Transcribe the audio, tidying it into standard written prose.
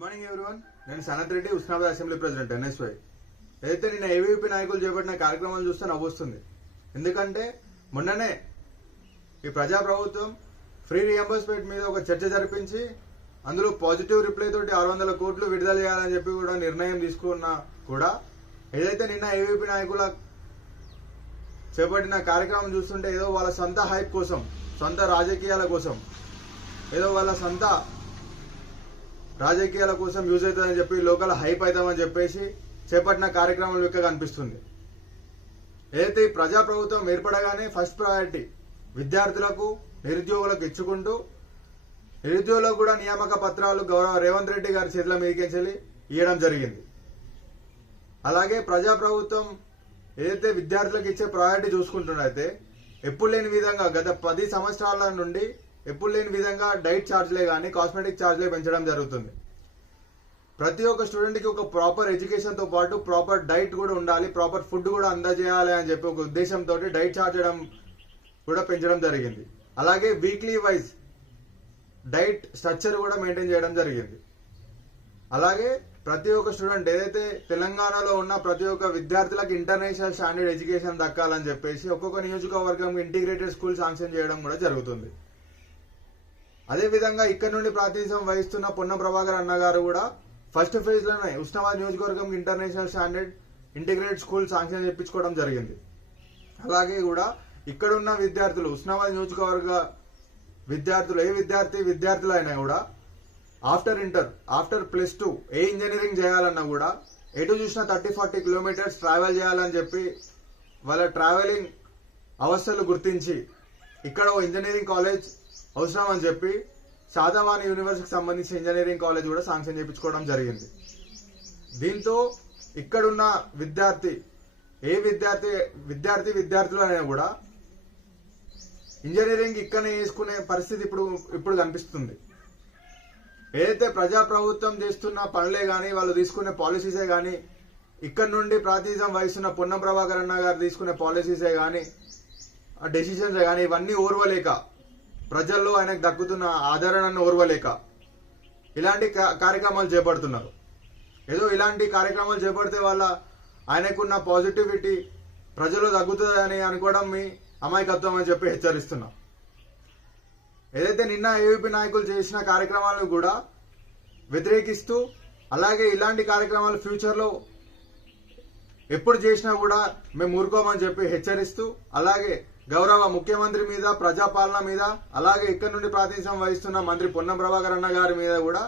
Good morning everyone. నేను Sanath Reddy, Husnabad assembly president ఎన్ఎస్వై. ఏదైతే నిన్న ఏవీపీ నాయకులు చేపట్టిన కార్యక్రమాలు చూస్తే నవ్వొస్తుంది. ఎందుకంటే మొన్ననే ఈ ప్రజాప్రభుత్వం ఫ్రీ రియంబర్స్మెంట్ మీద ఒక చర్చ జరిపించి అందులో పాజిటివ్ రిప్లై తోటి 600 కోట్లు విడుదల చేయాలని చెప్పి కూడా నిర్ణయం తీసుకున్నా కూడా ఏదైతే నిన్న ఏవీపీ నాయకుల చేపట్టిన కార్యక్రమం చూస్తుంటే ఏదో వాళ్ళ సొంత హైప్ కోసం, సొంత రాజకీయాల కోసం, ఏదో వాళ్ళ సొంత రాజకీయాల కోసం యూజ్ అవుతుందని చెప్పి లోకల్ హైప్ అవుతామని చెప్పేసి చేపట్టిన కార్యక్రమాలు లెక్క కనిపిస్తుంది. ఏదైతే ఈ ప్రజాప్రభుత్వం ఏర్పడగానే ఫస్ట్ ప్రయారిటీ విద్యార్థులకు, నిరుద్యోగులకు ఇచ్చుకుంటూ నిరుద్యోగులకు కూడా నియామక పత్రాలు గౌరవ రేవంత్ రెడ్డి గారి చేతుల మీదకెళ్ళి ఇవ్వడం జరిగింది. అలాగే ప్రజాప్రభుత్వం ఏదైతే విద్యార్థులకు ఇచ్చే ప్రయారిటీ చూసుకుంటున్నైతే ఎప్పుడు లేని విధంగా గత 10 సంవత్సరాల నుండి ఎప్పుడు లేని విధంగా డైట్ ఛార్జ్లే కానీ కాస్మెటిక్ ఛార్జ్లే పెంచడం జరుగుతుంది. ప్రతి ఒక్క స్టూడెంట్కి ఒక ప్రాపర్ ఎడ్యుకేషన్తో పాటు ప్రాపర్ డైట్ కూడా ఉండాలి, ప్రాపర్ ఫుడ్ కూడా అందజేయాలి అని చెప్పి ఒక ఉద్దేశంతో డైట్ ఛార్జ్ కూడా పెంచడం జరిగింది. అలాగే వీక్లీ వైజ్ డైట్ స్ట్రక్చర్ కూడా మెయింటైన్ చేయడం జరిగింది. అలాగే ప్రతి ఒక్క స్టూడెంట్ ఏదైతే తెలంగాణలో ఉన్న ప్రతి ఒక్క విద్యార్థులకు ఇంటర్నేషనల్ స్టాండర్డ్ ఎడ్యుకేషన్ దక్కాలని చెప్పేసి ఒక్కొక్క నియోజకవర్గం ఇంటిగ్రేటెడ్ స్కూల్ శాంక్షన్ చేయడం కూడా జరుగుతుంది. అదేవిధంగా ఇక్కడ నుండి ప్రాతినిధ్యం వహిస్తున్న పొన్నం ప్రభాకర్ అన్న గారు కూడా ఫస్ట్ ఫేజ్ లోనే ఉస్నాబాద్ నియోజకవర్గం international standard integrated school sanction చేయించుకోవడం జరిగింది. అలాగే కూడా ఇక్కడున్న విద్యార్థులు, ఉస్నాబాద్ నియోజకవర్గ విద్యార్థులు, ఏ విద్యార్థులు అయినా కూడా ఆఫ్టర్ +2 ఏ ఇంజనీరింగ్ చేయాలన్నా కూడా ఎటు చూసినా 30-40 కిలోమీటర్స్ ట్రావెల్ చేయాలని చెప్పి వాళ్ళ ట్రావెలింగ్ అవస్థలు గుర్తించి ఇక్కడ ఓ ఇంజనీరింగ్ కాలేజ్ అవసరం అని చెప్పి శాతవాణి యూనివర్సిటీకి సంబంధించిన ఇంజనీరింగ్ కాలేజ్ కూడా శాంక్షన్ చేయించుకోవడం జరిగింది. దీంతో ఇక్కడున్న విద్యార్థులు అయినా కూడా ఇంజనీరింగ్ ఇక్కడనే వేసుకునే పరిస్థితి ఇప్పుడు కనిపిస్తుంది. ఏదైతే ప్రజాప్రభుత్వం చేస్తున్న పనులే కానీ, వాళ్ళు తీసుకునే పాలసీసే కానీ, ఇక్కడ నుండి ప్రాతినిధ్యం వహిస్తున్న పొన్నం ప్రభాకర్ అన్న గారు తీసుకునే పాలసీసే కానీ, డెసిషన్స్ కానీ ఇవన్నీ ఓర్వలేక, ప్రజల్లో ఆయనకు దక్కుతున్న ఆదరణను ఓర్వలేక ఇలాంటి కార్యక్రమాలు చేపడుతున్నారు. ఏదో ఇలాంటి కార్యక్రమాలు చేపడితే వాళ్ళ ఆయనకున్న పాజిటివిటీ ప్రజలు తగ్గుతుందని అనుకోవడం మీ అమాయకత్వం అని చెప్పి హెచ్చరిస్తున్నాం. ఏదైతే నిన్న ఏవీపీ నాయకులు చేసిన కార్యక్రమాలను కూడా వ్యతిరేకిస్తూ, అలాగే ఇలాంటి కార్యక్రమాలు ఫ్యూచర్లో ఎప్పుడు చేసినా కూడా మేము ఊరుకోమని చెప్పి హెచ్చరిస్తూ, అలాగే గౌరవ ముఖ్యమంత్రి మీద, ప్రజాపాలన మీద, అలాగే ఇక్కడ నుండి ప్రాతినిధ్యం వహిస్తున్న మంత్రి పొన్నం ప్రభాకర్ అన్న గారి మీద కూడా